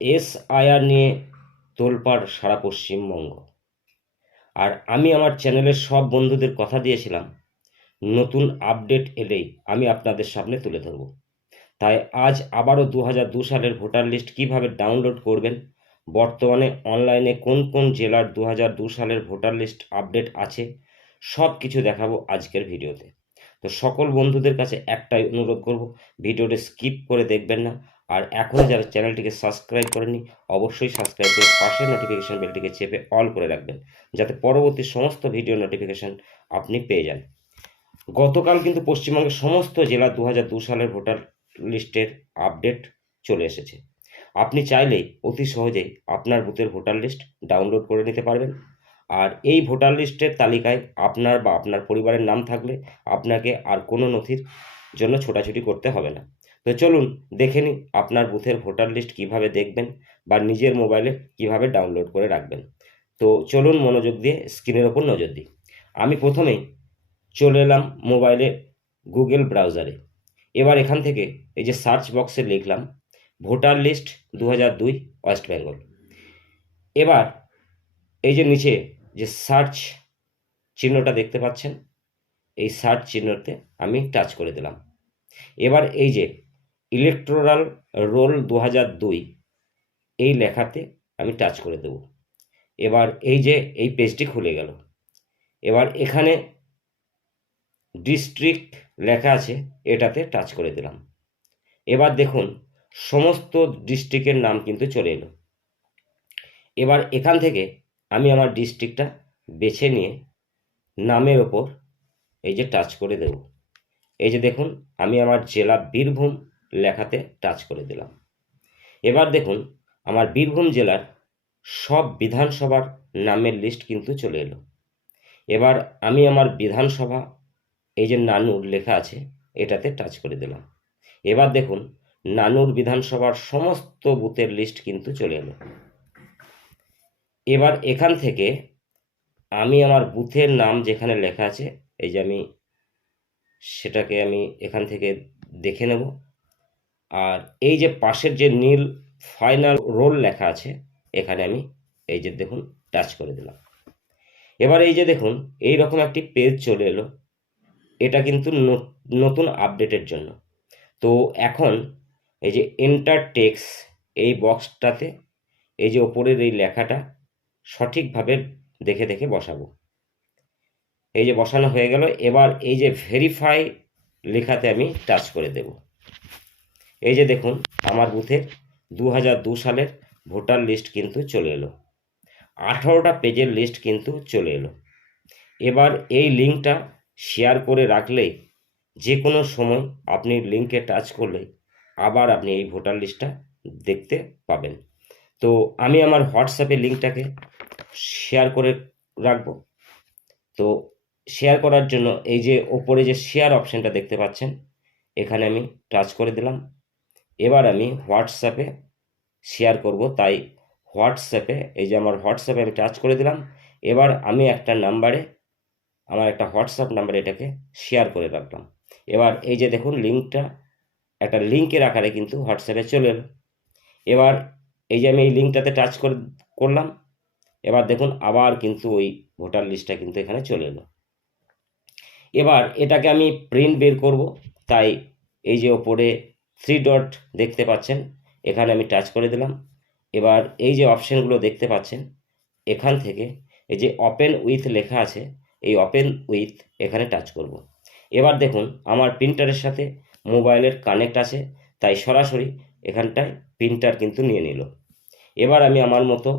S আয়ার নিয়ে তোলপাড় সারা পশ্চিমবঙ্গ। আর আমি আমার চ্যানেলের সব বন্ধুদের কথা দিয়েছিলাম, নতুন আপডেট এলেই আমি আপনাদের সামনে তুলে ধরব। তাই আজ আবারও দু সালের ভোটার লিস্ট কীভাবে ডাউনলোড করবেন, বর্তমানে অনলাইনে কোন কোন জেলার দু সালের ভোটার লিস্ট আপডেট আছে, সব কিছু দেখাবো আজকের ভিডিওতে। তো সকল বন্ধুদের কাছে একটাই অনুরোধ করব, ভিডিওটা স্কিপ করে দেখবেন না আর এখনও যারা চ্যানেলটিকে সাবস্ক্রাইব করেনি অবশ্যই সাবস্ক্রাইব করে পাশের নোটিফিকেশান বেলটিকে চেপে অল করে রাখবেন, যাতে পরবর্তী সমস্ত ভিডিও নোটিফিকেশান আপনি পেয়ে যান। গতকাল কিন্তু পশ্চিমবঙ্গের সমস্ত জেলা দু সালের ভোটার লিস্টের আপডেট চলে এসেছে। আপনি চাইলেই অতি সহজেই আপনার বুথের ভোটার লিস্ট ডাউনলোড করে নিতে পারবেন। আর এই ভোটার লিস্টের তালিকায় আপনার বা আপনার পরিবারের নাম থাকলে আপনাকে আর কোনো নথির জন্য ছোটাছুটি করতে হবে না। তো চলুন দেখে নিই আপনার বুথের ভোটার লিস্ট কীভাবে দেখবেন বা নিজের মোবাইলে কীভাবে ডাউনলোড করে রাখবেন। তো চলুন মনোযোগ দিয়ে স্ক্রিনের ওপর নজর দিই। আমি প্রথমেই চলে এলাম মোবাইলে গুগল ব্রাউজারে। এবার এখান থেকে এই যে সার্চ বক্সে লিখলাম, ভোটার লিস্ট দু হাজার দুই ওয়েস্ট বেঙ্গল। এবার এই যে নিচে যে সার্চ চিহ্নটা দেখতে পাচ্ছেন, এই সার্চ চিহ্নতে আমি টাচ করে দিলাম। এবার এই যে ইলেকট্রাল রোল দু দুই। এই লেখাতে আমি টাচ করে দেব। এবার এই যে এই পেজটি খুলে গেল। এবার এখানে ডিস্ট্রিক্ট লেখা আছে, এটাতে টাচ করে দিলাম। এবার দেখুন, সমস্ত ডিস্ট্রিক্টের নাম কিন্তু চলে এলো। এবার এখান থেকে আমি আমার ডিস্ট্রিক্টটা বেছে নিয়ে নামের ওপর এই যে টাচ করে দেব। এই যে দেখুন, আমি আমার জেলা বীরভূম লেখাতে টাচ করে দিলাম। এবার দেখুন, আমার বীরভূম জেলার সব বিধানসভার নামের লিস্ট কিন্তু চলে এলো। এবার আমি আমার বিধানসভা, এই যে নানুর লেখা আছে, এটাতে টাচ করে দিলাম। এবার দেখুন, নানুর বিধানসভার সমস্ত বুথের লিস্ট কিন্তু চলে এলো। এবার এখান থেকে আমি আমার বুথের নাম যেখানে লেখা আছে, এই যে আমি, সেটাকে আমি এখান থেকে দেখে নেব। আর এই যে পাশের যে নীল ফাইনাল রোল লেখা আছে, এখানে আমি এই যে দেখুন টাচ করে দিলাম। এবার এই যে দেখুন এই রকম একটি পেজ চলে এলো। এটা কিন্তু নতুন আপডেটের জন্য। তো এখন এই যে এন্টার টেক্স এই বক্সটাতে এই যে ওপরের এই লেখাটা সঠিকভাবে দেখে দেখে বসাবো। এই যে বসানো হয়ে গেল, এবার এই যে ভেরিফাই লেখাতে আমি টাচ করে দেব। এই যে দেখুন, আমার বুথে দু হাজার দু সালের ভোটার লিস্ট কিন্তু চলে এলো। আঠারোটা পেজের লিস্ট কিন্তু চলে এলো। এবার এই লিঙ্কটা শেয়ার করে রাখলেই যে কোনো সময় আপনি লিঙ্কে টাচ করলেই আবার আপনি এই ভোটার লিস্টটা দেখতে পাবেন। তো আমি আমার হোয়াটসঅ্যাপে লিঙ্কটাকে শেয়ার করে রাখব। তো শেয়ার করার জন্য এই যে ওপরে যে শেয়ার অপশানটা দেখতে পাচ্ছেন, এখানে আমি টাচ করে দিলাম। এবার আমি হোয়াটসঅ্যাপে শেয়ার করব। তাই হোয়াটসঅ্যাপে এই যে আমার হোয়াটসঅ্যাপে আমি টাচ করে দিলাম। এবার আমি একটা নাম্বারে আমার একটা হোয়াটসঅ্যাপ নাম্বারে এটাকে শেয়ার করে রাখলাম। এবার এই যে দেখুন লিঙ্কটা একটা লিঙ্কের আকারে কিন্তু হোয়াটসঅ্যাপে চলে এলো। এবার এই যে আমি এই লিঙ্কটাতে টাচ করে করলাম। এবার দেখুন, আবার কিন্তু ওই ভোটার লিস্টটা কিন্তু এখানে চলে এলো। এবার এটাকে আমি প্রিন্ট বের করব। তাই এই যে ওপরে থ্রি ডট দেখতে পাচ্ছেন। এখানে আমি টাচ করে দিলাম। এবার এই যে অপশানগুলো দেখতে পাচ্ছেন, এখান থেকে এই যে ওপেন উইথ লেখা আছে, এই ওপেন উইথ এখানে টাচ করব। এবার দেখুন, আমার প্রিন্টারের সাথে মোবাইলের কানেক্ট আছে, তাই সরাসরি এখানটায় প্রিন্টার কিন্তু নিয়ে নিল। এবার আমি আমার মতো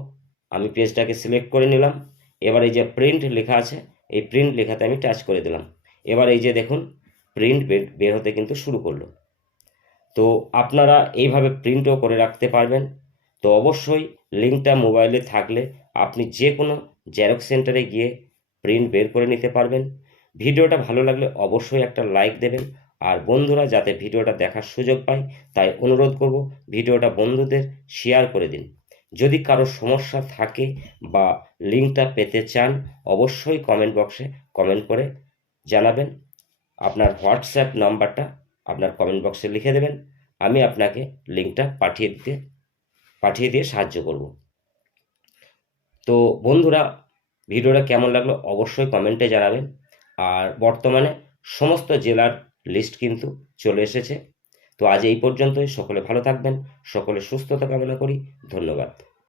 আমি পেজটাকে সিলেক্ট করে নিলাম। এবার এই যে প্রিন্ট লেখা আছে, এই প্রিন্ট লেখাতে আমি টাচ করে দিলাম। এবার এই যে দেখুন প্রিন্ট বের হতে কিন্তু শুরু করল। তো আপনারা এইভাবে প্রিন্টও করে রাখতে পারবেন। তো অবশ্যই লিঙ্কটা মোবাইলে থাকলে আপনি যে কোনো জেরক্স সেন্টারে গিয়ে প্রিন্ট বের করে নিতে পারবেন। ভিডিওটা ভালো লাগলে অবশ্যই একটা লাইক দেবেন। আর বন্ধুরা, যাতে ভিডিওটা দেখার সুযোগ পায়, তাই অনুরোধ করব ভিডিওটা বন্ধুদের শেয়ার করে দিন। যদি কারও সমস্যা থাকে বা লিঙ্কটা পেতে চান, অবশ্যই কমেন্ট বক্সে কমেন্ট করে জানাবেন। আপনার হোয়াটসঅ্যাপ নাম্বারটা আপনার কমেন্ট বক্সে লিখে দেবেন। আমি আপনাকে লিঙ্কটা পাঠিয়ে দিতে, পাঠিয়ে দিয়ে সাহায্য করব। তো বন্ধুরা, ভিডিওটা কেমন লাগল অবশ্যই কমেন্টে জানাবেন। আর বর্তমানে সমস্ত জেলার লিস্ট কিন্তু চলে এসেছে। তো আজ এই পর্যন্তই। সকলে ভালো থাকবেন। সকলে সুস্থতা কামনা করি। ধন্যবাদ।